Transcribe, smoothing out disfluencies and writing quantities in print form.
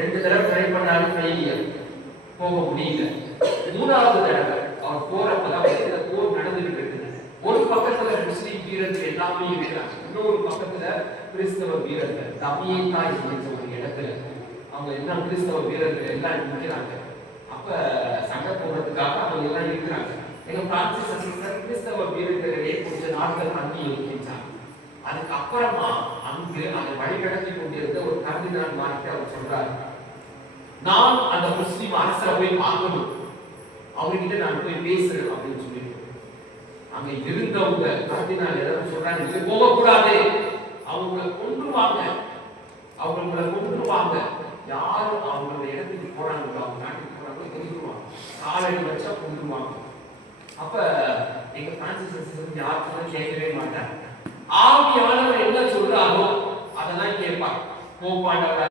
2 தடவை ட்ரை பண்ணாரு, ஃபெயிலியர், போக முடியல. 3வது தடவை அவர் போறப்பதான் போர் நடந்துட்டு இருக்குது. ஒரு பக்கத்துல முஸ்லிம் வீரர்கள் எல்லாமே இருக்கிறாங்க, இன்னொரு பக்கத்துல கிறிஸ்தவ வீரர்கள் தபியத்தாய் செஞ்ச ஒரு இடத்துல அவங்க எல்லாம் கிறிஸ்தவ வீரர்கள் எல்லாம் நிற்கிறாங்க. அப்ப சண்டை போடுறதுக்காக அவங்க எல்லாம் இருக்கிறாங்க. எங்க பிரான்சிஸ் அசிஸ்டர் கிறிஸ்தவ வீரர்களிடையே கொஞ்ச நாட்கள் தங்கி இருக்கின்றார். அதுக்கப்புறமா அங்கு அதை வழிநடத்தி கொண்டிருந்த ஒரு கர்தினால் மாறிட்டு அவர் சொல்றாரு, நான் அந்த முஸ்லிம் அரசரை போய் பார்க்கணும், அவங்ககிட்ட நான் போய் பேசுறேன் அப்படின்னு சொல்லிட்டு அங்க இருந்தவங்க கர்தினால் எல்லாரும் சொல்றாங்க, நீங்க போகக்கூடாது, அவங்கள கொன்றுவாங்க, அவங்கள கொன்றுவாங்க, யாரும் அவங்களோட இடத்துக்கு போறாங்க, அவங்க நாட்டுக்கு போறாங்க, கொன்றுவாங்க, காலடி வச்சா கொன்றுவாங்க. அப்ப எங்க பிரான்சிஸ் யாருக்கும் கேட்கவே மாட்டாங்க. ஆவியானவர் என்ன சொல்றாரோ அதெல்லாம் கேட்பார். போப்பாண்டவர்